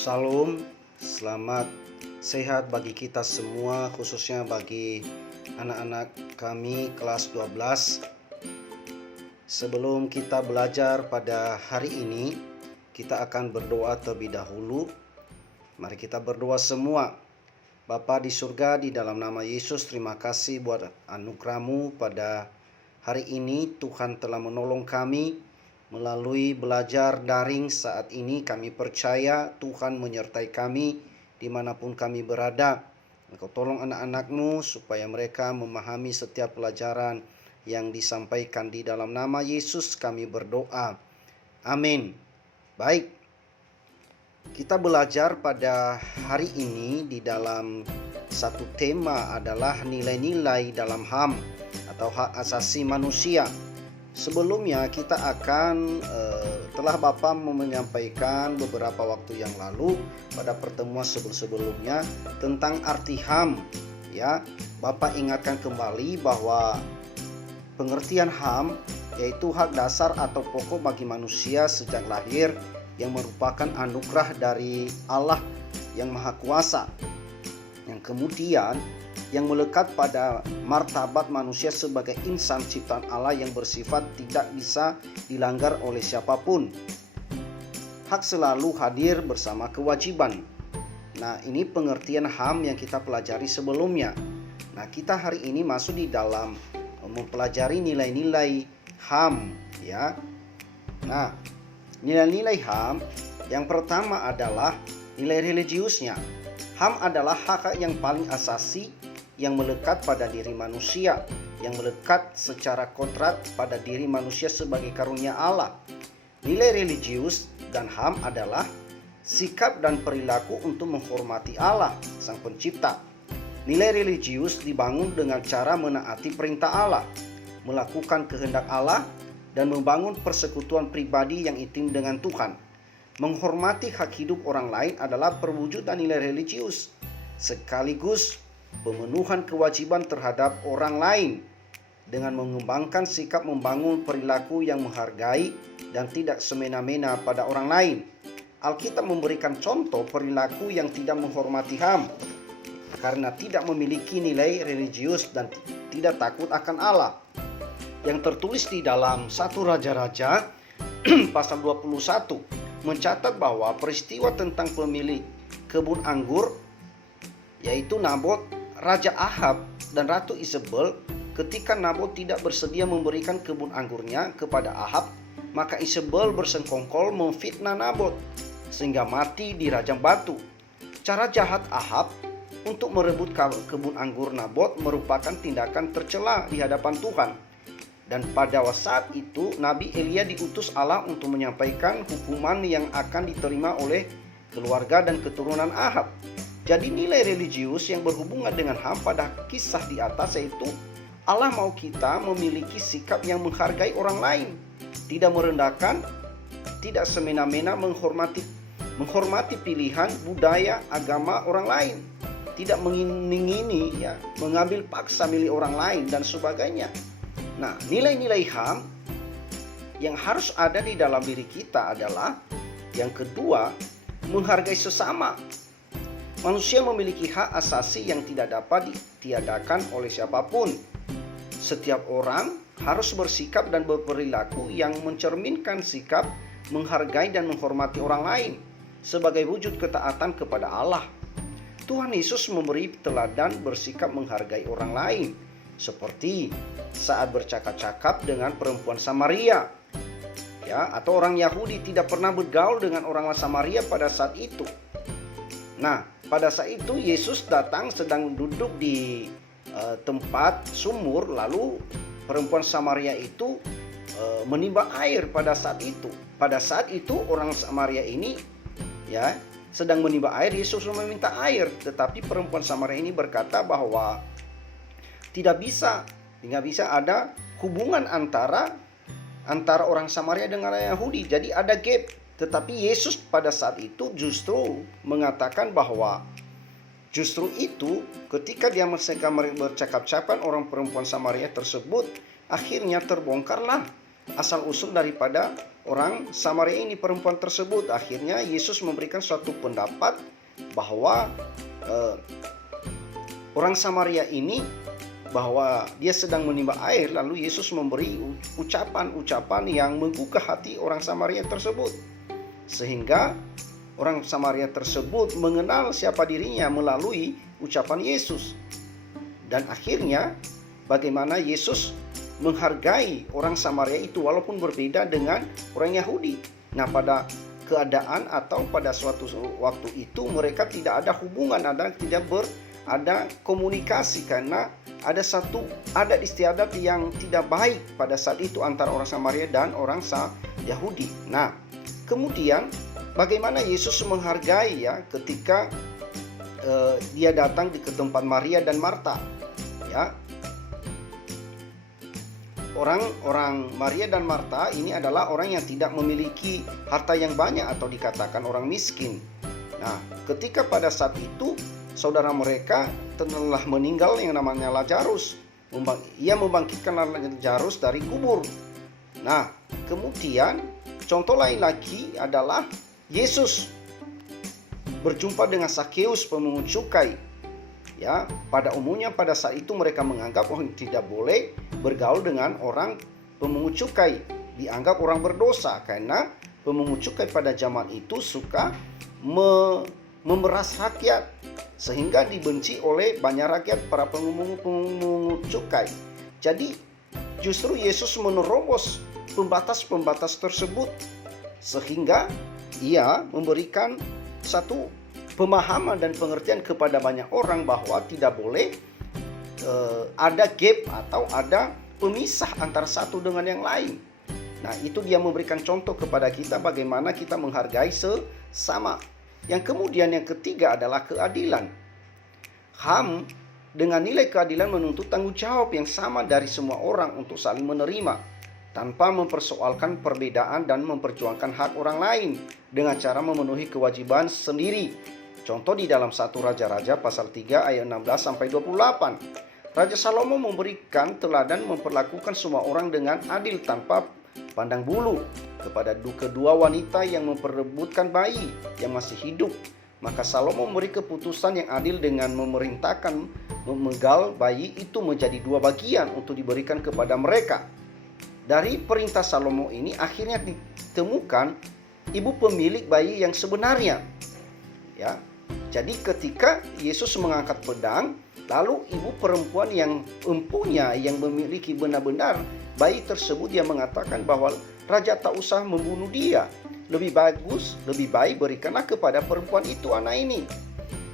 Salam, selamat sehat bagi kita semua, khususnya bagi anak-anak kami kelas 12. Sebelum kita belajar pada hari ini, kita akan berdoa terlebih dahulu. Mari kita berdoa semua. Bapa di surga, di dalam nama Yesus, terima kasih buat anugerah-Mu pada hari ini. Tuhan telah menolong kami melalui belajar daring saat ini. Kami percaya Tuhan menyertai kami dimanapun kami berada. Engkau tolong anak-anak-Mu supaya mereka memahami setiap pelajaran yang disampaikan. Di dalam nama Yesus kami berdoa. Amin. Baik, kita belajar pada hari ini di dalam satu tema adalah nilai-nilai dalam HAM atau hak asasi manusia. Sebelumnya kita akan telah Bapak menyampaikan beberapa waktu yang lalu pada pertemuan sebelumnya tentang arti HAM, ya. Bapak ingatkan kembali bahwa pengertian HAM yaitu hak dasar atau pokok bagi manusia sejak lahir yang merupakan anugerah dari Allah yang Maha Kuasa, yang kemudian yang melekat pada martabat manusia sebagai insan ciptaan Allah yang bersifat tidak bisa dilanggar oleh siapapun. Hak selalu hadir bersama kewajiban. Nah, ini pengertian HAM yang kita pelajari sebelumnya. Nah, kita hari ini masuk di dalam mempelajari nilai-nilai HAM, ya. Nah, nilai-nilai HAM yang pertama adalah nilai religiusnya. HAM adalah hak yang paling asasi yang melekat pada diri manusia, yang melekat secara kontrak pada diri manusia sebagai karunia Allah. Nilai religius dan HAM adalah sikap dan perilaku untuk menghormati Allah, Sang Pencipta. Nilai religius dibangun dengan cara menaati perintah Allah, melakukan kehendak Allah, dan membangun persekutuan pribadi yang intim dengan Tuhan. Menghormati hak hidup orang lain adalah perwujudan nilai religius, sekaligus pemenuhan kewajiban terhadap orang lain dengan mengembangkan sikap membangun perilaku yang menghargai dan tidak semena-mena pada orang lain. Alkitab memberikan contoh perilaku yang tidak menghormati HAM karena tidak memiliki nilai religius dan tidak takut akan Allah. Yang tertulis di dalam 1 Raja-Raja pasal 21 mencatat bahwa peristiwa tentang pemilik kebun anggur yaitu Nabot, Raja Ahab dan Ratu Isabel. Ketika Nabot tidak bersedia memberikan kebun anggurnya kepada Ahab, maka Isabel bersengkongkol memfitnah Nabot sehingga mati dirajam batu. Cara jahat Ahab untuk merebut kebun anggur Nabot merupakan tindakan tercela di hadapan Tuhan. Dan pada saat itu Nabi Elia diutus Allah untuk menyampaikan hukuman yang akan diterima oleh keluarga dan keturunan Ahab. Jadi nilai religius yang berhubungan dengan HAM pada kisah di atas yaitu Allah mau kita memiliki sikap yang menghargai orang lain, tidak merendahkan, tidak semena-mena, menghormati pilihan, budaya, agama orang lain, tidak mengingini, ya, mengambil paksa milik orang lain dan sebagainya. Nah, nilai-nilai HAM yang harus ada di dalam diri kita adalah yang kedua, menghargai sesama. Manusia memiliki hak asasi yang tidak dapat ditiadakan oleh siapapun. Setiap orang harus bersikap dan berperilaku yang mencerminkan sikap menghargai dan menghormati orang lain sebagai wujud ketaatan kepada Allah. Tuhan Yesus memberi teladan bersikap menghargai orang lain, seperti saat bercakap-cakap dengan perempuan Samaria, ya, atau orang Yahudi tidak pernah bergaul dengan orang Samaria pada saat itu. Nah, pada saat itu Yesus datang sedang duduk di tempat sumur, lalu perempuan Samaria itu menimba air pada saat itu. Pada saat itu orang Samaria ini, ya, sedang menimba air. Yesus meminta air, tetapi perempuan Samaria ini berkata bahwa tidak bisa ada hubungan antara orang Samaria dengan orang Yahudi. Jadi ada gap. Tetapi Yesus pada saat itu justru mengatakan bahwa justru itu ketika dia bercakap-cakapan orang perempuan Samaria tersebut, akhirnya terbongkarlah asal usul daripada orang Samaria ini, perempuan tersebut. Akhirnya Yesus memberikan suatu pendapat bahwa orang Samaria ini, bahwa dia sedang menimba air, lalu Yesus memberi ucapan-ucapan yang menggugah hati orang Samaria tersebut, sehingga orang Samaria tersebut mengenal siapa dirinya melalui ucapan Yesus. Dan akhirnya bagaimana Yesus menghargai orang Samaria itu walaupun berbeda dengan orang Yahudi. Nah, pada keadaan atau pada suatu waktu itu mereka tidak ada hubungan, ada komunikasi, karena ada satu adat istiadat yang tidak baik pada saat itu antara orang Samaria dan orang Yahudi. Nah, kemudian bagaimana Yesus menghargai ya ketika dia datang ke tempat Maria dan Marta, ya. Orang Maria dan Marta ini adalah orang yang tidak memiliki harta yang banyak atau dikatakan orang miskin. Nah, ketika pada saat itu saudara mereka telah meninggal yang namanya Lazarus. Ia membangkitkan Lazarus dari kubur. Nah, kemudian contoh lain lagi adalah Yesus berjumpa dengan Sakeus, pemungut cukai. Ya, pada umumnya pada saat itu mereka menganggap tidak boleh bergaul dengan orang pemungut cukai, dianggap orang berdosa, karena pemungut cukai pada zaman itu suka memeras rakyat, sehingga dibenci oleh banyak rakyat para pemungut cukai. Jadi justru Yesus menerobos pembatas-pembatas tersebut, sehingga ia memberikan satu pemahaman dan pengertian kepada banyak orang bahwa tidak boleh ada gap atau ada pemisah antara satu dengan yang lain. Nah, itu dia memberikan contoh kepada kita bagaimana kita menghargai sesama. Yang kemudian yang ketiga adalah keadilan. HAM dengan nilai keadilan menuntut tanggung jawab yang sama dari semua orang untuk saling menerima, tanpa mempersoalkan perbedaan dan memperjuangkan hak orang lain dengan cara memenuhi kewajiban sendiri. Contoh di dalam 1 Raja-Raja pasal 3 ayat 16 sampai 28. Raja Salomo memberikan teladan memperlakukan semua orang dengan adil tanpa pandang bulu kepada kedua wanita yang memperebutkan bayi yang masih hidup. Maka Salomo memberi keputusan yang adil dengan memerintahkan memenggal bayi itu menjadi 2 bagian untuk diberikan kepada mereka. Dari perintah Salomo ini akhirnya ditemukan ibu pemilik bayi yang sebenarnya. Ya. Jadi ketika Yesus mengangkat pedang, lalu ibu perempuan yang empunya yang memiliki benar-benar bayi tersebut, dia mengatakan bahwa raja tak usah membunuh dia. Lebih baik berikanlah kepada perempuan itu anak ini.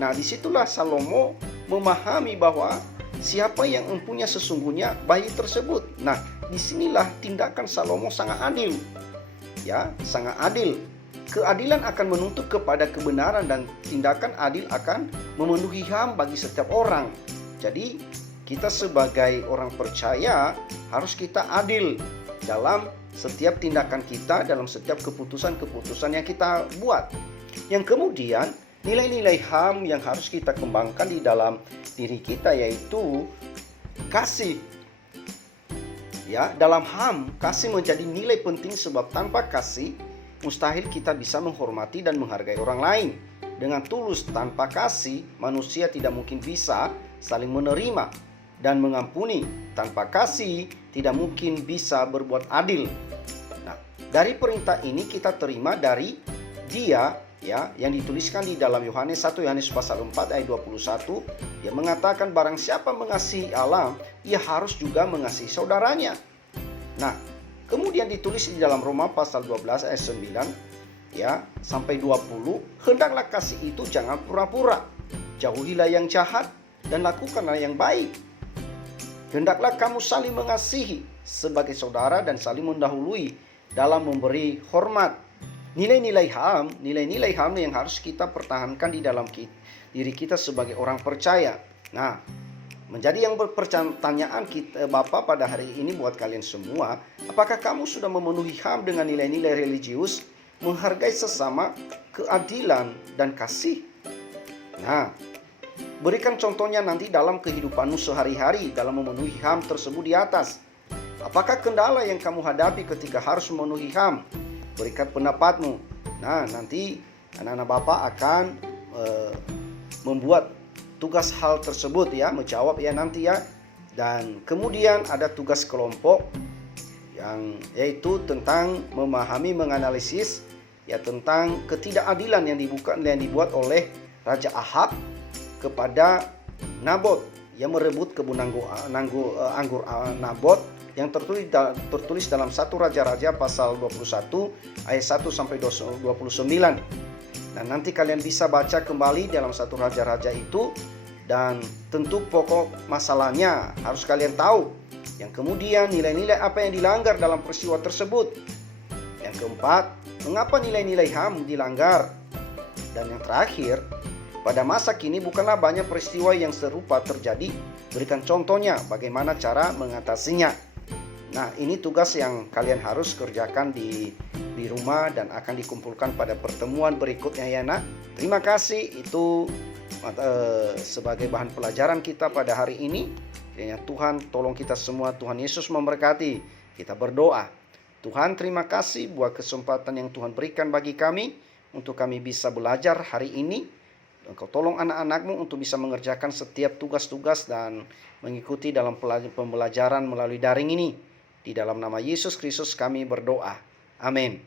Nah, disitulah Salomo memahami bahwa siapa yang empunya sesungguhnya bayi tersebut. Nah, disinilah tindakan Salomo sangat adil. Ya, sangat adil. Keadilan akan menuntut kepada kebenaran dan tindakan adil akan memenuhi HAM bagi setiap orang. Jadi, kita sebagai orang percaya harus kita adil dalam setiap tindakan kita, dalam setiap keputusan-keputusan yang kita buat. Yang kemudian, nilai-nilai HAM yang harus kita kembangkan di dalam diri kita yaitu kasih. Ya, dalam HAM, kasih menjadi nilai penting sebab tanpa kasih mustahil kita bisa menghormati dan menghargai orang lain. Dengan tulus tanpa kasih, manusia tidak mungkin bisa saling menerima dan mengampuni. Tanpa kasih, tidak mungkin bisa berbuat adil. Nah, dari perintah ini kita terima dari Dia ya yang dituliskan di dalam Yohanes 1 Yohanes pasal 4 ayat 21, yang mengatakan barang siapa mengasihi Allah, ia harus juga mengasihi saudaranya. Nah, kemudian ditulis di dalam Roma pasal 12 ayat 9 ya sampai 20, hendaklah kasih itu jangan pura-pura. Jauhilah yang jahat dan lakukanlah yang baik. Hendaklah kamu saling mengasihi sebagai saudara dan saling mendahului dalam memberi hormat. Nilai-nilai HAM yang harus kita pertahankan di dalam diri kita sebagai orang percaya. Nah, menjadi yang pertanyaan kita Bapak pada hari ini buat kalian semua, apakah kamu sudah memenuhi HAM dengan nilai-nilai religius, menghargai sesama, keadilan, dan kasih? Nah, berikan contohnya nanti dalam kehidupanmu sehari-hari dalam memenuhi HAM tersebut di atas. Apakah kendala yang kamu hadapi ketika harus memenuhi HAM? berikan pendapatmu. Nah, nanti anak-anak Bapak akan membuat tugas hal tersebut ya, menjawab ya nanti ya. Dan kemudian ada tugas kelompok yang yaitu tentang memahami, menganalisis ya tentang ketidakadilan yang dibuat oleh Raja Ahab kepada Nabot yang merebut kebun anggur Nabot, yang tertulis dalam 1 Raja-Raja pasal 21 ayat 1 sampai 29. Nah, nanti kalian bisa baca kembali dalam 1 Raja-Raja itu, dan tentu pokok masalahnya harus kalian tahu. Yang kemudian nilai-nilai apa yang dilanggar dalam peristiwa tersebut. Yang keempat, mengapa nilai-nilai HAM dilanggar. Dan yang terakhir, pada masa kini bukanlah banyak peristiwa yang serupa terjadi. Berikan contohnya bagaimana cara mengatasinya. Nah, ini tugas yang kalian harus kerjakan di rumah dan akan dikumpulkan pada pertemuan berikutnya ya nak. Terima kasih, itu sebagai bahan pelajaran kita pada hari ini. Kiranya Tuhan tolong kita semua, Tuhan Yesus memberkati. Kita berdoa. Tuhan, terima kasih buat kesempatan yang Tuhan berikan bagi kami untuk kami bisa belajar hari ini. Engkau tolong anak-anak-Mu untuk bisa mengerjakan setiap tugas-tugas dan mengikuti dalam pembelajaran melalui daring ini. Di dalam nama Yesus Kristus kami berdoa. Amin.